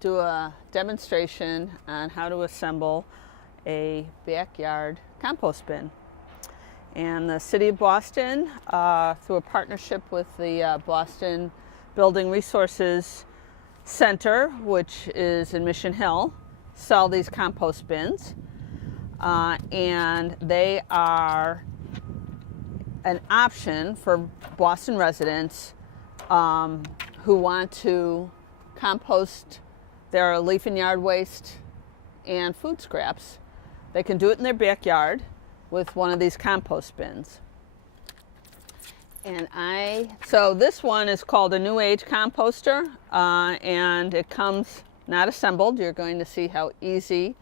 do a demonstration on how to assemble a backyard compost bin. And the City of Boston, through a partnership with the Boston Building Resources Center, which is in Mission Hill, sell these compost bins. And they are an option for Boston residents who want to compost their leaf and yard waste and food scraps. They can do it in their backyard with one of these compost bins. And so this one is called a New Age composter, and it comes not assembled. You're going to see how easy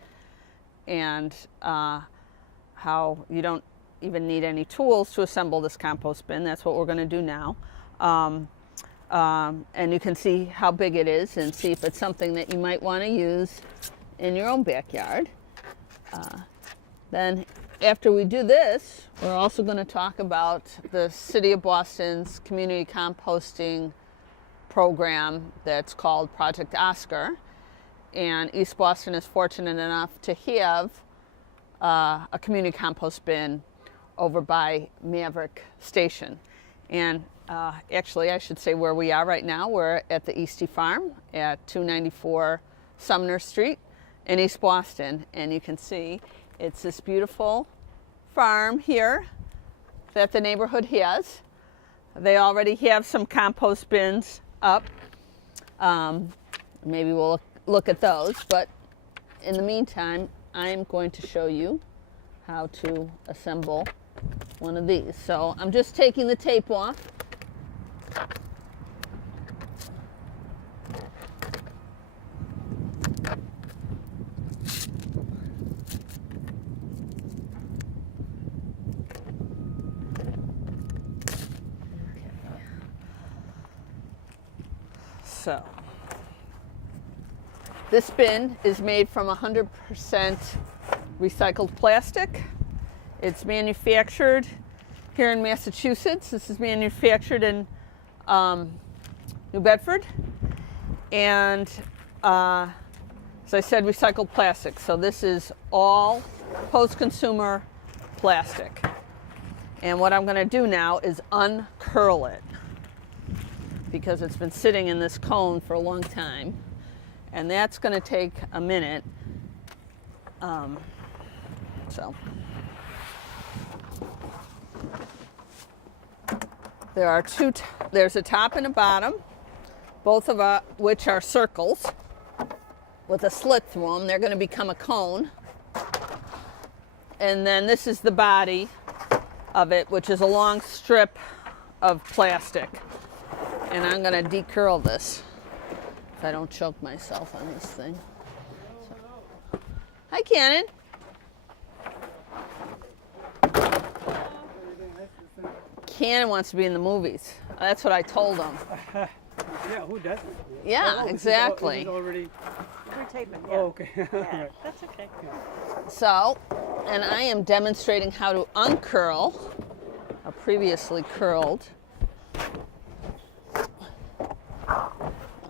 and how you don't even need any tools to assemble this compost bin. That's what we're going to do now. And you can see how big it is and see if it's something that you might want to use in your own backyard. Then after we do this, we're also going to talk about the City of Boston's community composting program that's called Project Oscar. And East Boston is fortunate enough to have a community compost bin over by Maverick Station. And actually, I should say where we are right now. We're at the Eastie Farm at 294 Sumner Street in East Boston. And you can see it's this beautiful farm here that the neighborhood has. They already have some compost bins up. Maybe we'll look at those. But in the meantime, I'm going to show you how to assemble one of these. So I'm just taking the tape off. So this bin is made from 100% recycled plastic. It's manufactured here in Massachusetts. This is manufactured in New Bedford. And as I said, recycled plastic. So this is all post-consumer plastic. And what I'm going to do now is uncurl it, because it's been sitting in this cone for a long time. And that's going to take a minute. There are there's a top and a bottom, both of which are circles with a slit through them. They're going to become a cone. And then this is the body of it, which is a long strip of plastic. And I'm going to decurl this if I don't choke myself on this thing. So. Hi, Cannon. Cannon wants to be in the movies. That's what I told him. Yeah, who doesn't? Yeah, exactly. This is already... We're taping, yeah. Oh, okay. Yeah, that's okay. So, and I am demonstrating how to uncurl a previously curled.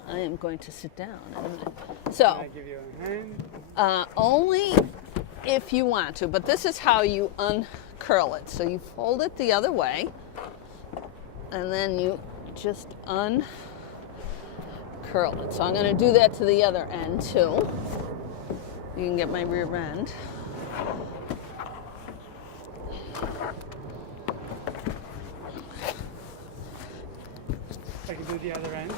I am going to sit down in a minute. So, Can I give you a hand? only if you want to, but this is how you uncurl it. So you fold it the other way, and then you just uncurl it. So I'm going to do that to the other end too. You can get my rear end. I can do the other end.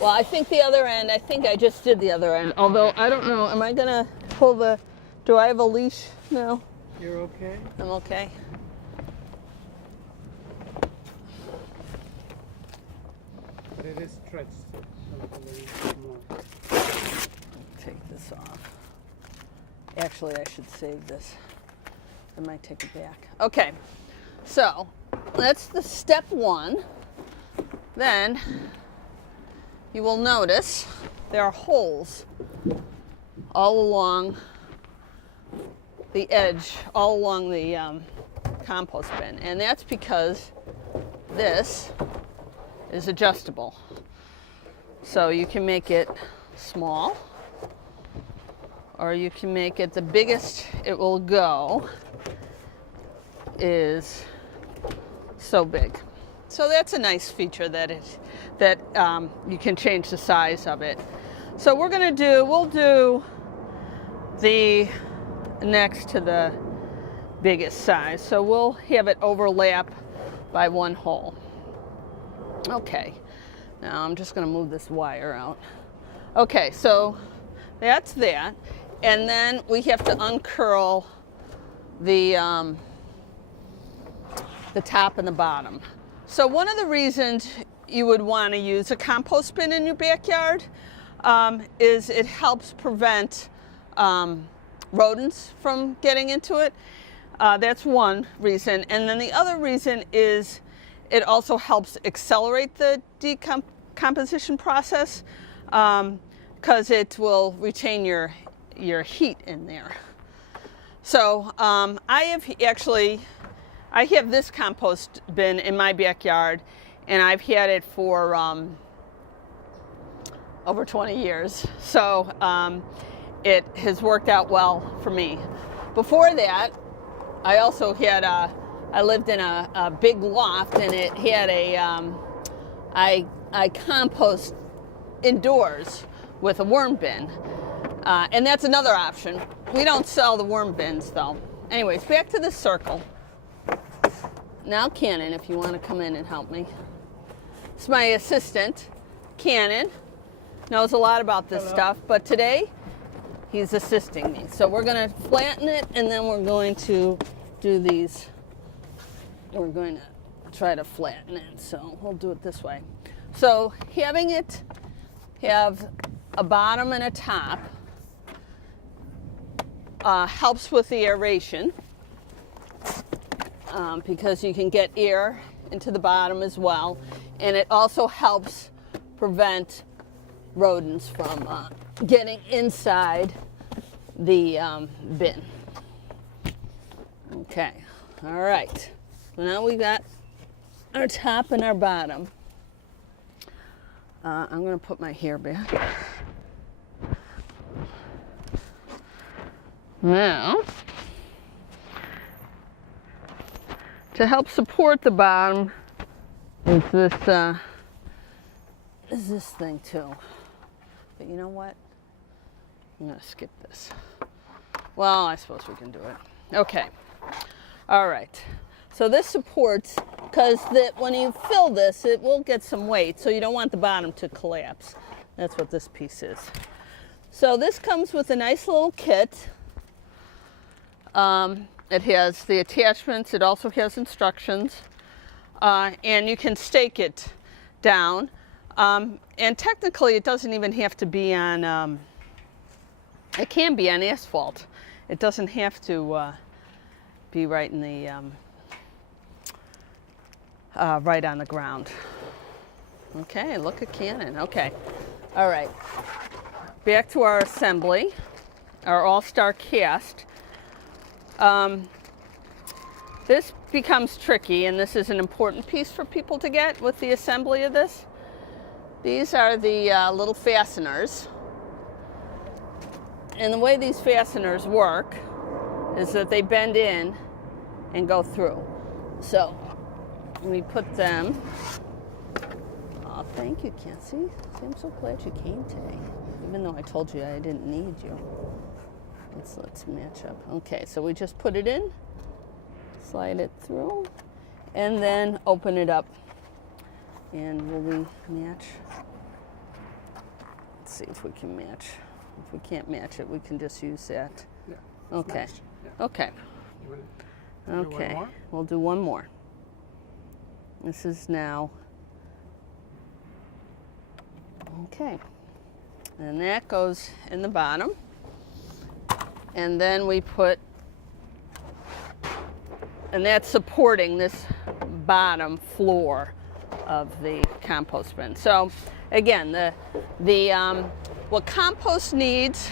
Well, I think the other end, I think I just did the other end. Although, I don't know, am I going to pull do I have a leash now? You're okay? I'm okay. But it is stretched. A little more. Take this off. Actually, I should save this. I might take it back. Okay, so that's the step one. Then you will notice there are holes all along the edge, all along the compost bin. And that's because this is adjustable. So you can make it small or you can make it the biggest it will go is so big. So that's a nice feature that you can change the size of it. So we'll do the next to the biggest size. So we'll have it overlap by one hole. Okay, now I'm just going to move this wire out. Okay, so that's that. And then we have to uncurl the top and the bottom. So one of the reasons you would want to use a compost bin in your backyard is it helps prevent rodents from getting into it. That's one reason. And then the other reason is it also helps accelerate the decomposition process because it will retain your heat in there. So I have this compost bin in my backyard, and I've had it for over 20 years. So it has worked out well for me. Before that, I also had I lived in a big loft, and it had I compost indoors with a worm bin. And that's another option. We don't sell the worm bins though. Anyways, back to the circle. Now Cannon, if you want to come in and help me. It's my assistant, Cannon. Knows a lot about this stuff, but today he's assisting me. So we're going to flatten it, and then we're going to do these. We're going to try to flatten it, so we'll do it this way. So having it have a bottom and a top helps with the aeration because you can get air into the bottom as well, and it also helps prevent rodents from getting inside the bin. Okay, all right. So now we got our top and our bottom. I'm going to put my hair back. Now, to help support the bottom is this thing too. But you know what? I'm going to skip this. Well, I suppose we can do it. Okay. All right. So this supports, because when you fill this, it will get some weight, so you don't want the bottom to collapse. That's what this piece is. So this comes with a nice little kit. It has the attachments. It also has instructions. And you can stake it down. And technically, it doesn't even have to be on, it can be on asphalt. It doesn't have to be right in the, right on the ground. Okay, look at Cannon. Okay, all right. Back to our assembly, our all-star cast. This becomes tricky, and this is an important piece for people to get with the assembly of this. These are the little fasteners. And the way these fasteners work is that they bend in and go through. So we put them. Oh, thank you, Kenzie. I'm so glad you came today, even though I told you I didn't need you. Let's match up. Okay, so we just put it in, slide it through, and then open it up. And will we match? Let's see if we can match. If we can't match it, we can just use that. Yeah. Okay. Matched. Yeah. Okay. You want to do Okay. one more? We'll do one more. This is now. Okay. And that goes in the bottom. And then we put, and that's supporting this bottom floor of the compost bin. So again, what compost needs,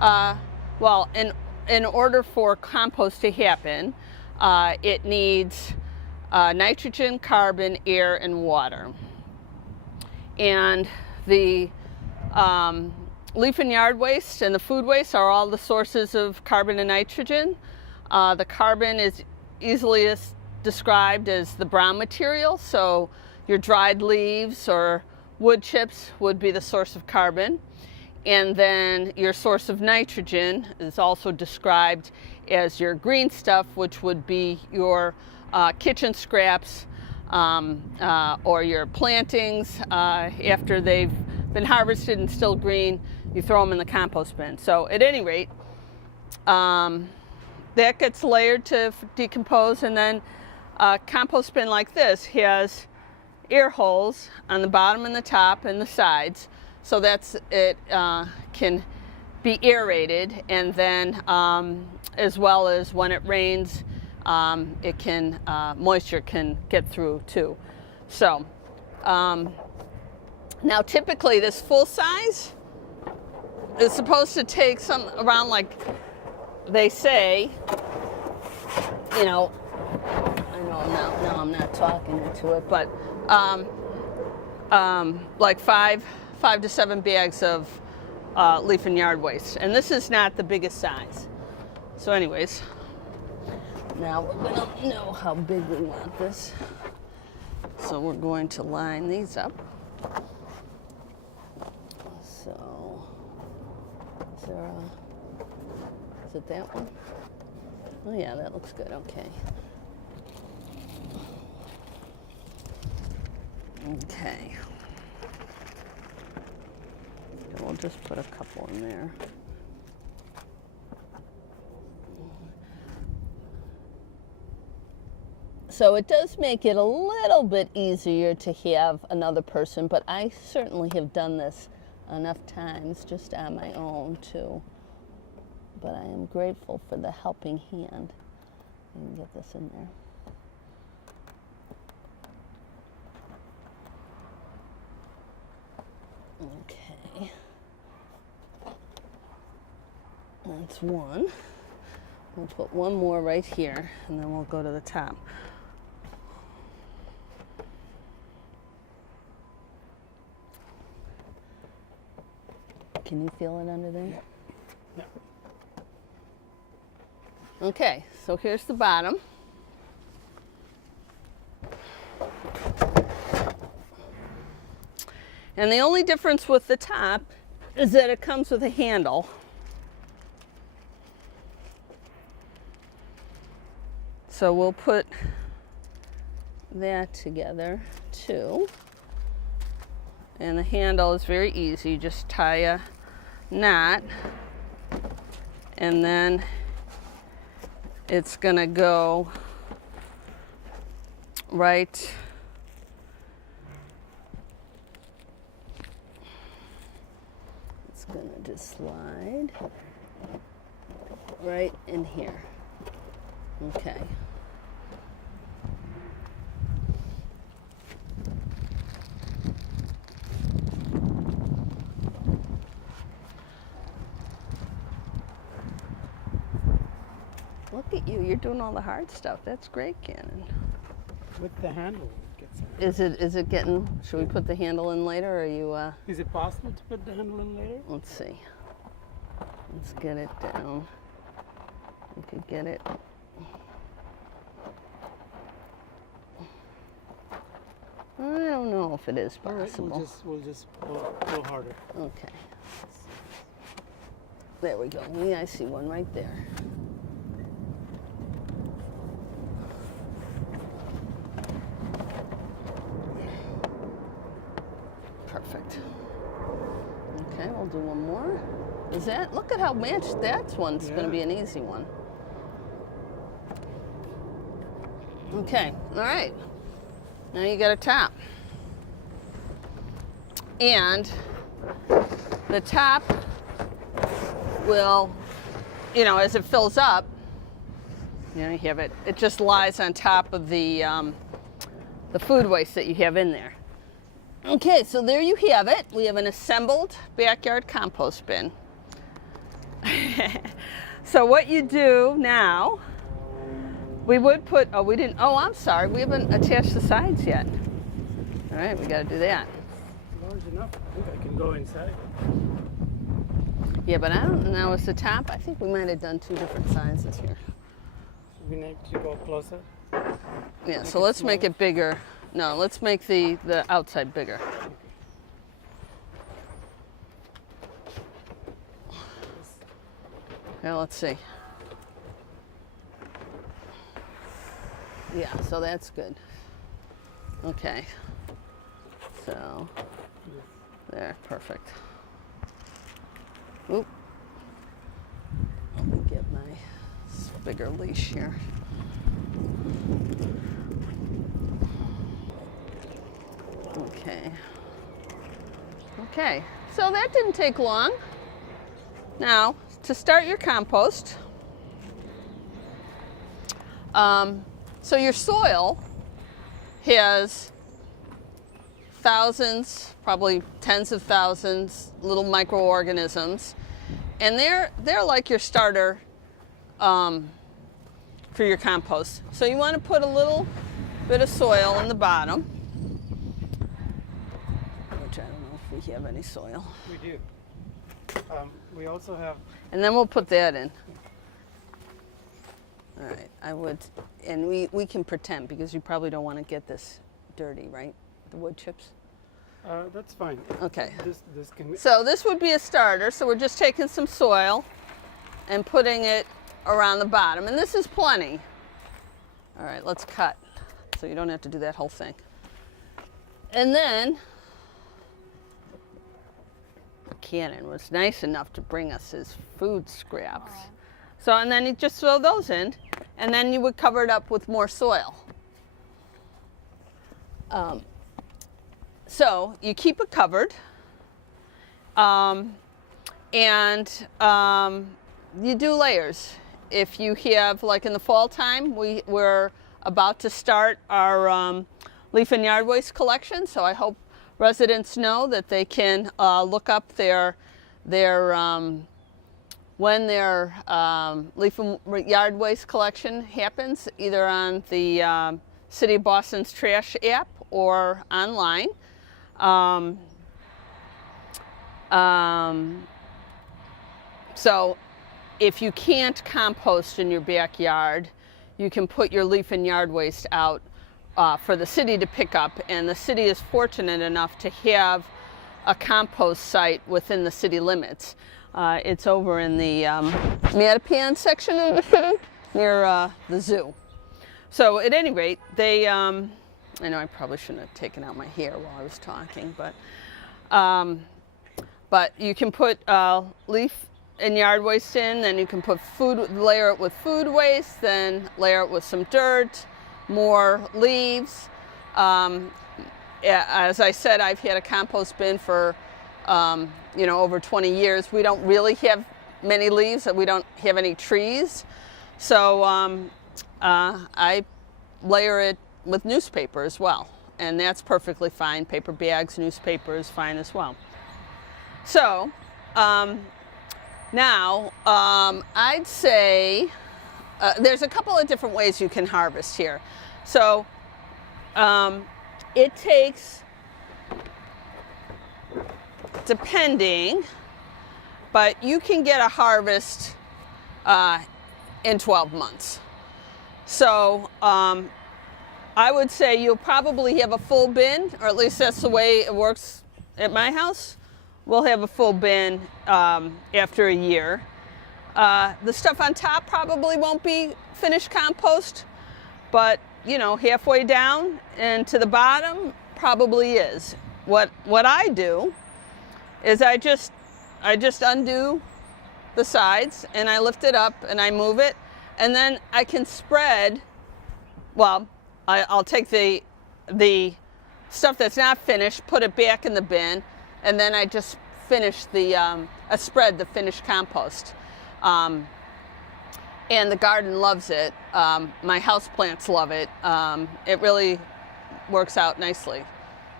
well, in order for compost to happen, it needs nitrogen, carbon, air, and water. And the leaf and yard waste and the food waste are all the sources of carbon and nitrogen. The carbon is easily described as the brown material, so your dried leaves or wood chips would be the source of carbon. And then your source of nitrogen is also described as your green stuff, which would be your kitchen scraps or your plantings after they've been harvested and still green. You throw them in the compost bin. So at any rate, that gets layered to decompose, and then a compost bin like this has air holes on the bottom and the top and the sides, so that's it can be aerated, and then as well as when it rains, it can moisture can get through too. So now typically this full size is supposed to take around, like they say, you know, I know I'm not talking into it, but like five to 7 bags of leaf and yard waste. And this is not the biggest size. So anyways, now we're gonna know how big we want this. So we're going to line these up. So, is it that one? Oh yeah, that looks good, okay. Okay. And we'll just put a couple in there. So it does make it a little bit easier to have another person, but I certainly have done this enough times just on my own too. But I am grateful for the helping hand. You can get this in there. Okay. That's one. We'll put one more right here, and then we'll go to the top. Can you feel it under there? Yeah. Okay, so here's the bottom. And the only difference with the top is that it comes with a handle. So we'll put that together too. And the handle is very easy. You just tie a knot, and then it's gonna go right gonna just slide right in here. Okay. Look at you, you're doing all the hard stuff. That's great, Cannon. With the handle, it gets. Is it getting, should we put the handle in later, or are you, Is it possible to put the handle in later? let's see. Let's get it down. We could get it. I don't know if it is possible. All right, we'll just pull harder. Okay. There we go. Yeah, I see one right there. Perfect. Okay, we'll do one more. Is that, look at how matched that one's going to be an easy one. Okay, all right. Now you got a top. And the top will, you know, as it fills up, you know, you have it, it just lies on top of the food waste that you have in there. Okay, so there you have it. We have an assembled backyard compost bin. So what you do now, we would put, oh, we didn't, oh, I'm sorry, we haven't attached the sides yet. All right, we got to do that. Large enough. I think I can go inside. Yeah, but I don't know. Is the top? I think we might have done 2 different sizes here. We need to go closer. Yeah, Make so it let's make smaller? it bigger. No, let's make the outside bigger. Now let's see. Yeah, so that's good. Okay. So, Yes. there, perfect. Oop. Let me get my bigger leash here. Okay. Okay, so that didn't take long. Now, to start your compost, so your soil has thousands, probably tens of thousands, little microorganisms, and they're like your starter for your compost. So you want to put a little bit of soil in the bottom, which I don't know if we have any soil. We do. We also have. And then we'll put that in. All right, I would, and we can pretend because you probably don't want to get this dirty, right? The wood chips. That's fine. Okay. This can. So this would be a starter. So we're just taking some soil and putting it around the bottom, and this is plenty. All right, let's cut so you don't have to do that whole thing. And then Cannon was nice enough to bring us his food scraps. Aw. So, and then you just throw those in, and then you would cover it up with more soil. So you keep it covered, and you do layers. If you have, like in the fall time, we're about to start our leaf and yard waste collection, so I hope residents know that they can look up when their leaf and yard waste collection happens, either on the City of Boston's trash app or online. So if you can't compost in your backyard, you can put your leaf and yard waste out for the city to pick up, and the city is fortunate enough to have a compost site within the city limits. It's over in the Mattapan section of the city near the zoo. So at any rate, they, I know I probably shouldn't have taken out my hair while I was talking, but you can put leaf and yard waste in, then you can put layer it with food waste, then layer it with some dirt, more leaves. As I said, I've had a compost bin for over 20 years. We don't really have many leaves, we don't have any trees. So I layer it with newspaper as well. And that's perfectly fine. Paper bags, newspaper is fine as well. So now I'd say there's a couple of different ways you can harvest here. So it takes, depending, but you can get a harvest in 12 months. So I would say you'll probably have a full bin, or at least that's the way it works at my house. We'll have a full bin after a year. The stuff on top probably won't be finished compost, but halfway down and to the bottom probably is. What I do is I just undo the sides and I lift it up and I move it, and then I can spread. Well, I'll take the stuff that's not finished, put it back in the bin, and then I just finish I spread the finished compost. And the garden loves it. My houseplants love it. It really works out nicely.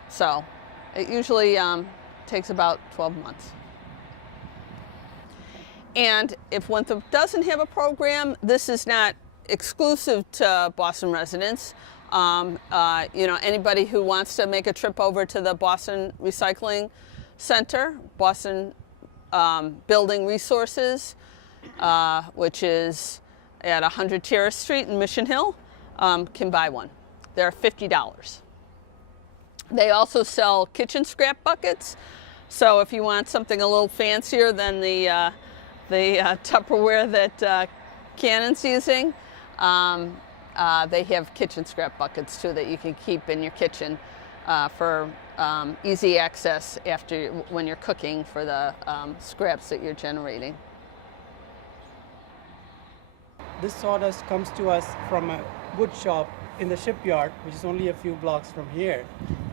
So it usually takes about 12 months. And if Winthrop doesn't have a program, this is not exclusive to Boston residents. Anybody who wants to make a trip over to the Boston Recycling Center, Boston Building Resources, which is at 100 Terrace Street in Mission Hill, can buy one. They're $50. They also sell kitchen scrap buckets. So if you want something a little fancier than the Tupperware that Canon's using, they have kitchen scrap buckets too that you can keep in your kitchen for easy access when you're cooking for the scraps that you're generating. This sawdust comes to us from a wood shop in the shipyard, which is only a few blocks from here.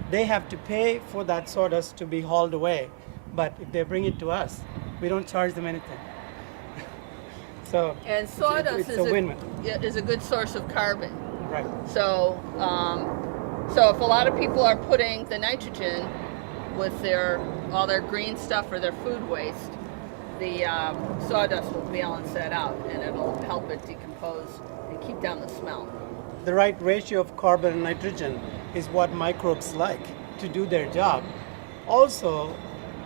They have to pay for that sawdust to be hauled away, but if they bring it to us, we don't charge them anything. So And sawdust it's a win-win. is a good source of carbon. Right. So, so if a lot of people are putting the nitrogen with all their green stuff or their food waste, the sawdust will balance that out, and it'll help it decompose and keep down the smell. The right ratio of carbon and nitrogen is what microbes like to do their job. Also,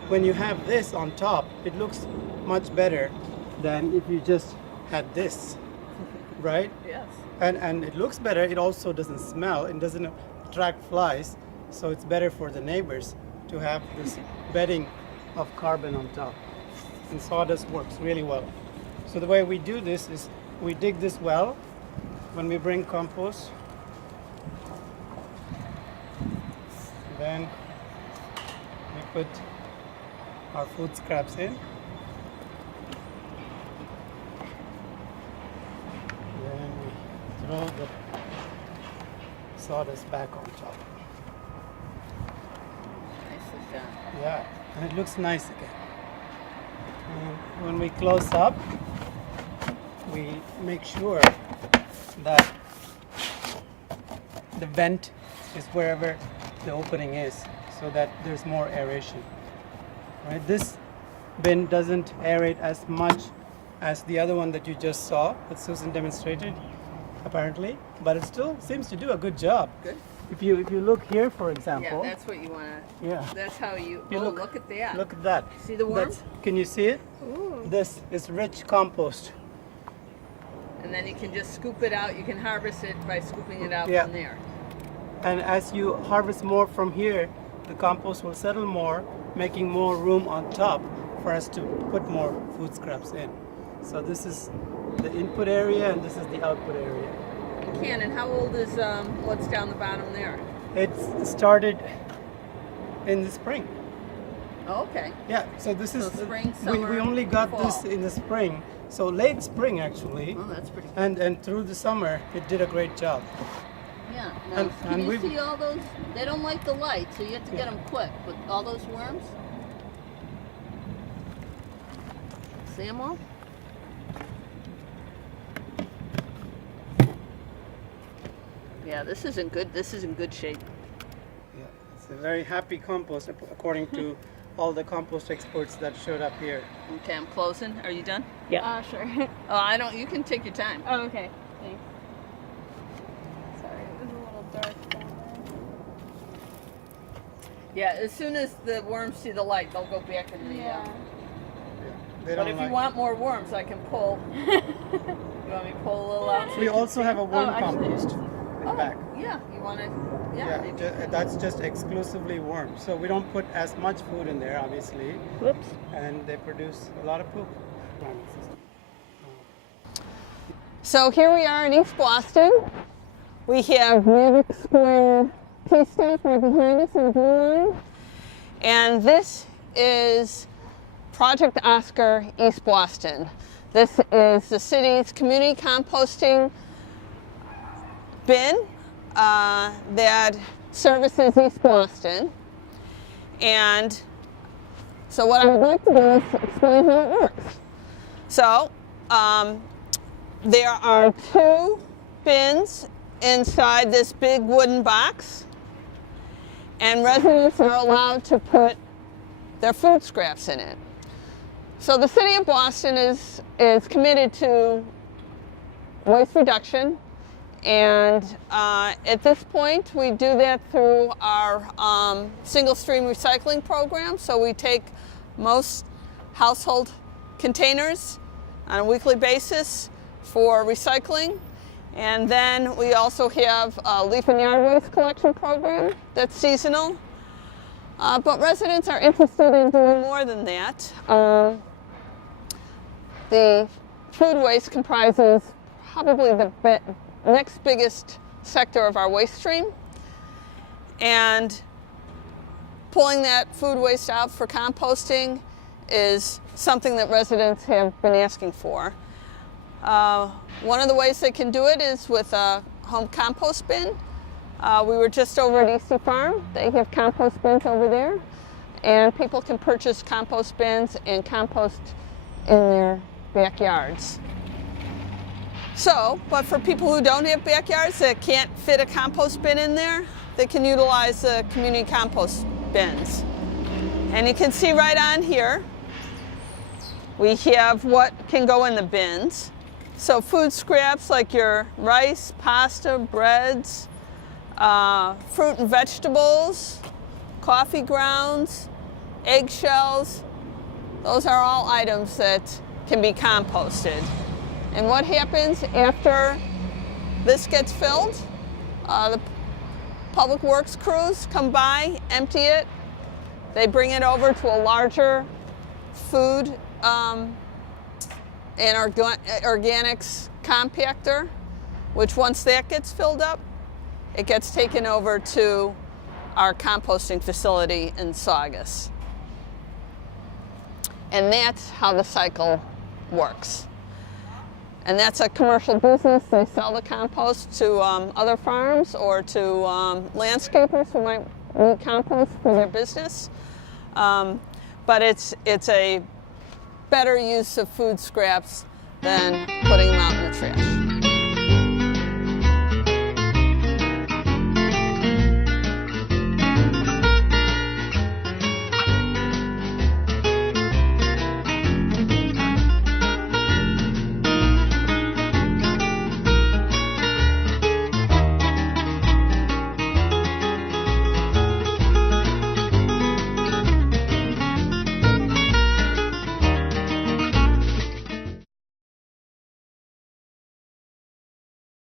when you have this on top, it looks much better than if you just had this, right? Yes. And it looks better. It also doesn't smell. It doesn't attract flies. So it's better for the neighbors to have this bedding of carbon on top. And sawdust works really well. So the way we do this is we dig this well when we bring compost. Then we put our food scraps in. Then we throw the sawdust back on top. Nicely done. Yeah, and it looks nice again. And when we close up, we make sure that the vent is wherever the opening is, so that there's more aeration. Right? This bin doesn't aerate as much as the other one that you just saw that Susan demonstrated, apparently, but it still seems to do a good job. Good. If you look here, for Yeah, example, that's what you want to. yeah. That's how you. You Oh, look- look at that. Look at that. See the worm? Can you see it? Ooh. This is rich compost. And then you can just scoop it out. You can harvest it by scooping it out Yeah. from there. And as you harvest more from here, the compost will settle more, making more room on top for us to put more food scraps in. So this is the input area and this is the output area. Cannon, how old is what's down the bottom there? It started in the spring. Oh, okay. Yeah, so this is So spring, we summer, only got this fall. in the spring. So late spring actually. Oh, that's pretty. And through the summer it did a great job. Yeah. Now, And- can and you we've- see all those? They don't like the light, so you have to get them quick. But all those worms. See them all? Yeah, this is in good. This is in good shape. Yeah, it's a very happy compost according to all the compost experts that showed up here. Okay, I'm closing. Are you done? Sure. Oh, I don't. You can take your time. Oh, okay. Thanks. Sorry, it was a little dark down Yeah, as soon as the worms see the light, they'll go back in the. there. Yeah. They But don't if like. you want more worms, I can pull. You want me to pull a little out? so We you can also see? have a worm actually, compost in Oh, back. yeah. You want to? Yeah, Yeah. that's just exclusively worms. So we don't put as much food in there, obviously, Whoops. and they produce a lot of poop. So here we are in East Boston. We have Magic Square T-Stop right behind us in the blue line. And this is Project Oscar East Boston. This is the city's community composting bin that services East Boston. And so what I would like to do is explain how it works. So there are 2 bins inside this big wooden box, and residents are allowed to put their food scraps in it. So the city of Boston is committed to waste reduction, and at this point we do that through our single stream recycling program. So we take most household containers on a weekly basis for recycling. And then we also have a leaf and yard waste collection program that's seasonal. But residents are interested in doing more than that. The food waste comprises probably the next biggest sector of our waste stream. And pulling that food waste out for composting is something that residents have been asking for. One of the ways they can do it is with a home compost bin. We were just over at EC Farm. They have compost bins over there, and people can purchase compost bins and compost in their backyards. So, but for people who don't have backyards that can't fit a compost bin in there, they can utilize the community compost bins. And you can see right on here, we have what can go in the bins. So food scraps like your rice, pasta, breads, fruit and vegetables, coffee grounds, eggshells, those are all items that can be composted. And what happens after this gets filled? The public works crews come by, empty it, they bring it over to a larger food and organics compactor, which once that gets filled up, it gets taken over to our composting facility in Saugus. And that's how the cycle works. And that's a commercial business. They sell the compost to other farms or to landscapers who might need compost for their business. But it's a better use of food scraps than putting them out in the trash.